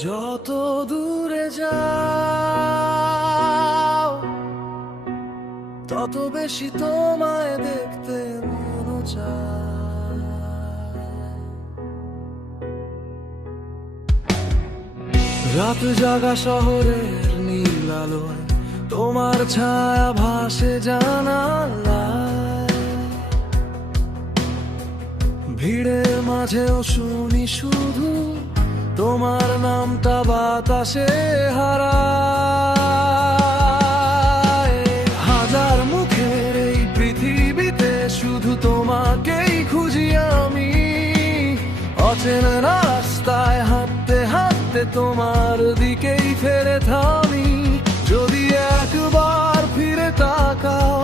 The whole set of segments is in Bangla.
যত দূরে যাও তত বেশি তোমায় দেখতে মন চায়। রাত জাগা শহরের নীল আলোয় তোমার ছায়া ভাসে জানালায়। ভিড়ের মাঝেও শুনি শুধু তোমার নামটা বাতাসে হারায়। হাজার মুখের এই পৃথিবীতে শুধু তোমাকেই খুঁজি আমি। অচেনা রাস্তায় হাঁটতে হাঁটতে তোমার দিকেই ফেরে থামি। যদি একবার ফিরে তাকাও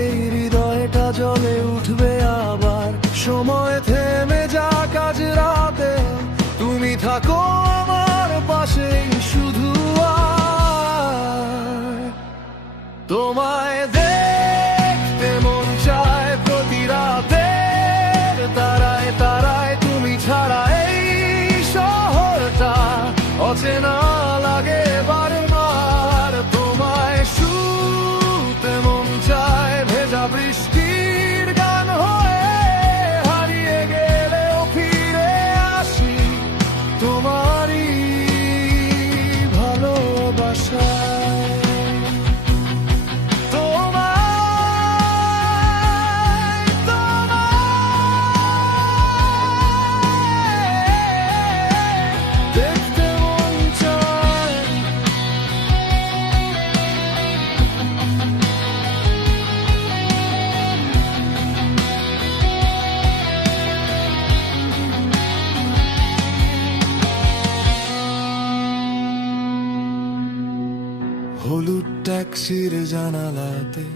এই হৃদয়টা জ্বলে উঠবে আবার। সময় থেমে যাক আজ রাতে, তুমি থাকো আমার পাশেই শুধু। আর তোমায় দেখতে মন চায় প্রতি রাতে, তারায় তারায় তুমি ছাড়া এই শহরটা অচেনা লাগে বারবার। তোমায় শুতে মন চায় ভেজা বৃষ্টির গান হয়ে, হারিয়ে গেলেও ফিরে আসি তোমারই ভালোবাসায়। দেখতে মন চায়। হলুদ ট্যাক্সির জানালাতে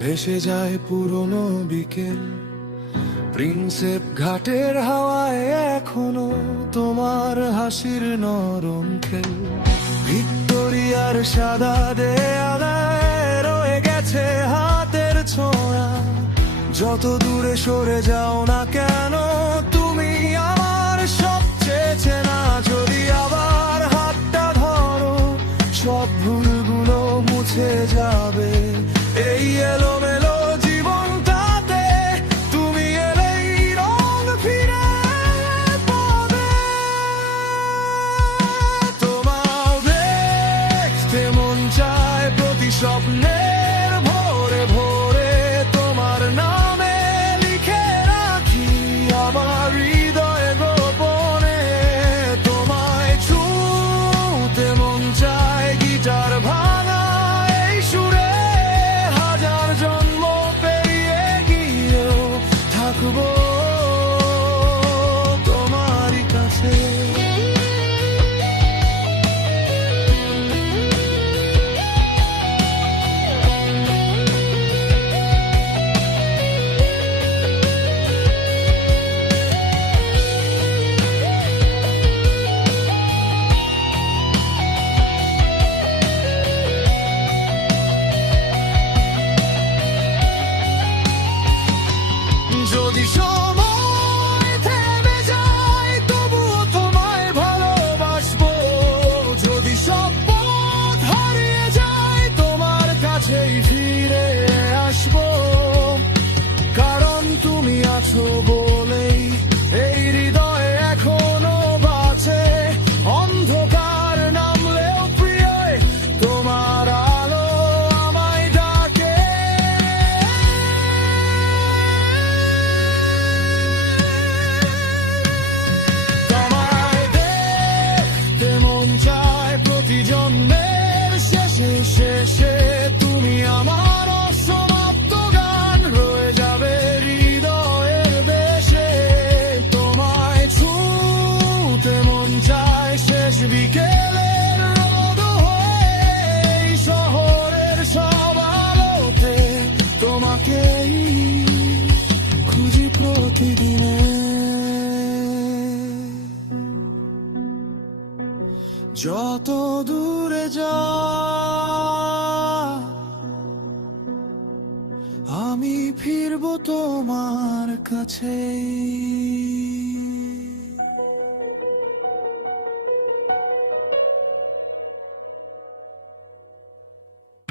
ভেসে যায় পুরনো বিকেল। প্রিন্সেপ ঘাটের হাওয়ায় এখনো তোমার হাসির নরম খেল। ভিক্টোরিয়ার সাদা দেয়ালে রয়ে গেছে হাতের ছোঁয়া। যত দূরে সরে যাও না কেন তুমি আমার সবচেয়ে চেনা। যদি আবার হাতটা ধরো সব ভুলগুলো মুছে যাবে এই এলোমেলো জীবনটাতে। তুমি এলেই রং ফিরে পাবে। তোমার দেখতে মন চায় প্রতি স্বপ্নের ভোরে ভোরে। তোমার নামে লিখে রাখি আমার হৃদয়ে গোপনে। তোমায় ছুঁতে মন চায় গিটার ভাঙা এই সুরে। হাজার জন্ম পেরিয়ে গিয়েও থাকবো তোমারই কাছে। যদি সময় থেমে যায় তবুও তোমায় ভালোবাসবো। যদি সব পথ হারিয়ে যায় তোমার কাছেই ফিরে আসবো। কারণ তুমি আছো বলেই এই হৃদয়ে এখনো বাঁচে। অন্ধকার নামলেও প্রিয় তোমার আলো আমায় ডাকে। তোমায় দেখতে মন চায় প্রতি জন্মের শেষে শেষে। তুমি আমার অসমাপ্ত গান রয়ে যাবে হৃদয়ের দেশে। তোমায় ছুঁতে মন চায় শেষ বিকেলের রোদ হয়ে এই শহরের সব আলোতে। তোমাকেই খুঁজি প্রতিদিনে। যত দূরে যা আমি ফিরবো তোমার কাছে।